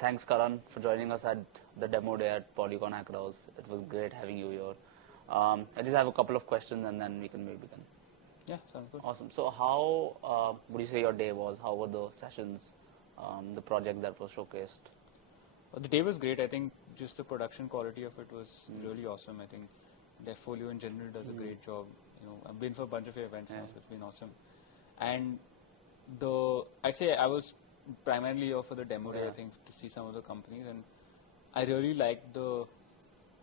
thanks Karan for joining us at the demo day at Polygon Hackers. It was great having you here. I just have a couple of questions and then we can maybe begin. Yeah, sounds good. Awesome. So how would you say your day was? How were the sessions, the project that was showcased? The day was great. I think just the production quality of it was really awesome. I think Deffolio in general does a great job. I've been for a bunch of your events now, so it's been awesome. And I'd say I was primarily here for the demo day, I think, to see some of the companies, and I really liked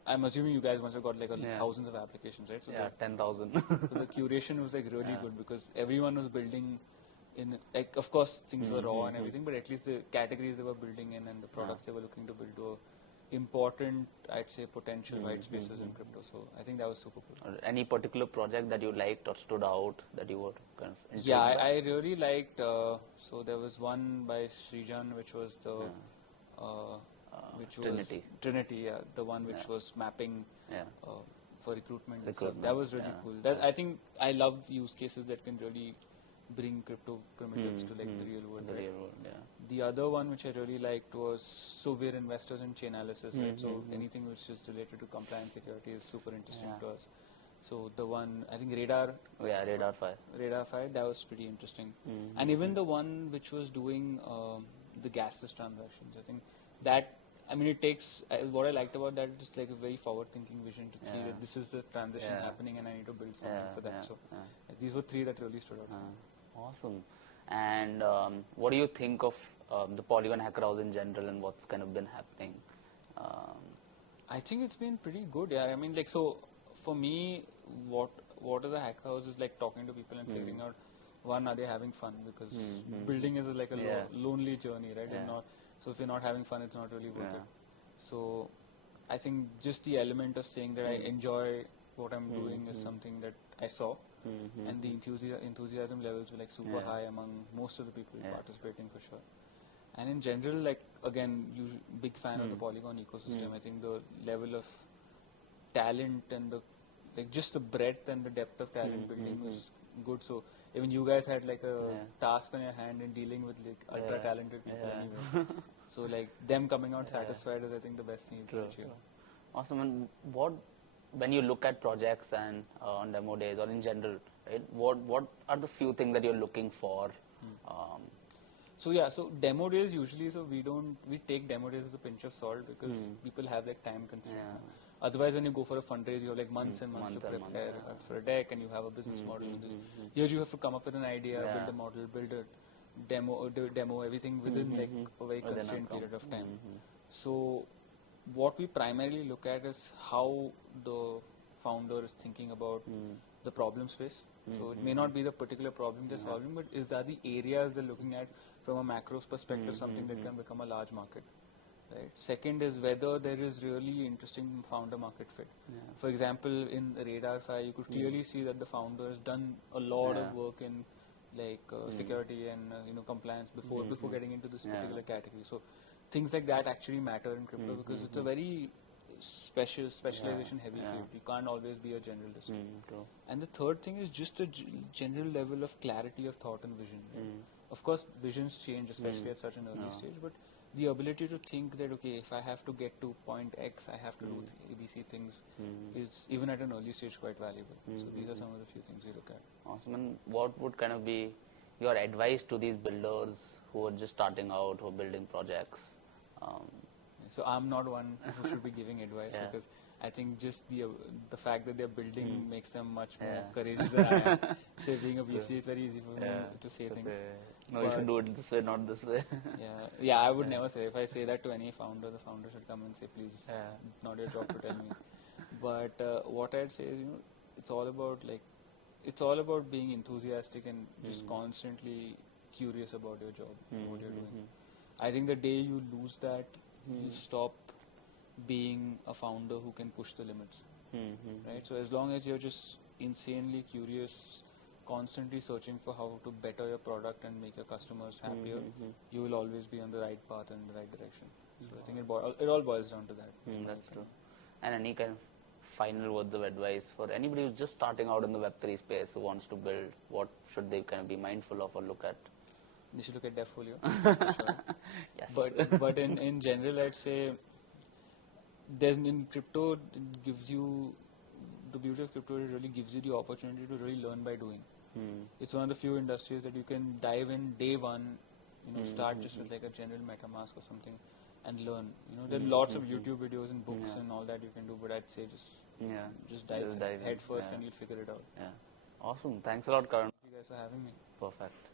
I'm assuming you guys must have got like thousands of applications, right? So 10,000. So the curation was like really good because everyone was building in, like, of course things were raw and everything, but at least the categories they were building in and the products they were looking to build were important, I'd say, potential white spaces in crypto. So I think that was super cool. Any particular project that you liked or stood out that you were kind of intrigued Yeah, by? I really liked, so there was one by Srijan, which was the Trinity, yeah, the one which was mapping for recruitment. So that was really cool. I think I love use cases that can really bring crypto primitives to like the real world. The other one which I really liked was, so we're investors in Chainalysis, right? So anything which is related to compliance security is super interesting to us. So the one, I think Radar. Radar 5. Radar 5, that was pretty interesting. And even the one which was doing the gasless transactions, I think that, I mean, it takes, what I liked about that is like a very forward-thinking vision to see that this is the transition happening and I need to build something for that. So these were three that really stood out. Awesome. And what do you think of the Polygon Hacker House in general and what's kind of been happening? I think it's been pretty good. Yeah, I mean, like, so for me, what is a hacker house is like talking to people and figuring out, one, are they having fun? Because building is like a lonely journey, right? So if you're not having fun, it's not really worth it. So I think just the element of saying that I enjoy what I'm doing is something that I saw. And the enthusiasm levels were like super high among most of the people participating for sure. And in general, like, again, big fan of the Polygon ecosystem. I think the level of talent and just the breadth and the depth of talent building was good. So even you guys had like a task on your hand in dealing with like ultra talented people anyway. So like them coming out satisfied is, I think, the best thing you can achieve. Awesome. And when you look at projects and on demo days or in general, right, what are the few things that you're looking for? So demo days usually, so we take demo days as a pinch of salt because people have like time constraint. Otherwise, when you go for a fundraise, you have like months and months to prepare for a deck, and you have a business model. Here you have to come up with an idea, build a model, build a demo, everything within like a very constrained period of time. So what we primarily look at is how the founder is thinking about the problem space. So it may not be the particular problem they're solving, but is that the areas they're looking at from a macro perspective, something that can become a large market. Right. Second is whether there is really interesting founder market fit. For example, in Radar 5, you could clearly see that the founder has done a lot of work in like security and compliance before getting into this particular category. So things like that actually matter in crypto because it's a very specialization heavy field. You can't always be a generalist. And the third thing is just a general level of clarity of thought and vision. Of course, visions change, especially at such an early stage, but the ability to think that, okay, if I have to get to point X, I have to do ABC things is, even at an early stage, quite valuable. So these are some of the few things we look at. Awesome. And what would kind of be your advice to these builders who are just starting out, who are building projects? So I'm not one who should be giving advice because I think just the fact that they're building makes them much more courageous than I am. Say being a VC, it's very easy for me to say things. No, you should do it this way, not this way. Yeah, I would never say. If I say that to any founder, the founder should come and say, please, it's not your job to tell me. But what I'd say is, it's all about being enthusiastic and just constantly curious about your job, what you're doing. I think the day you lose that, you stop being a founder who can push the limits. Right? So as long as you're just insanely curious, constantly searching for how to better your product and make your customers happier, you will always be on the right path and the right direction. So I think it all boils down to that. That's true. And any kind of final words of advice for anybody who's just starting out in the Web3 space who wants to build, what should they kind of be mindful of or look at? You should look at Devfolio. For sure. Yes. But in general, I'd say there's in crypto, it gives you the beauty of crypto. It really gives you the opportunity to really learn by doing. It's one of the few industries that you can dive in day one. Start just with like a general MetaMask or something and learn. There are lots of YouTube videos and books and all that you can do, but I'd say just dive in. head first and you'll figure it out. Yeah. Awesome. Thanks a lot, Karan. Thank you guys for having me. Perfect.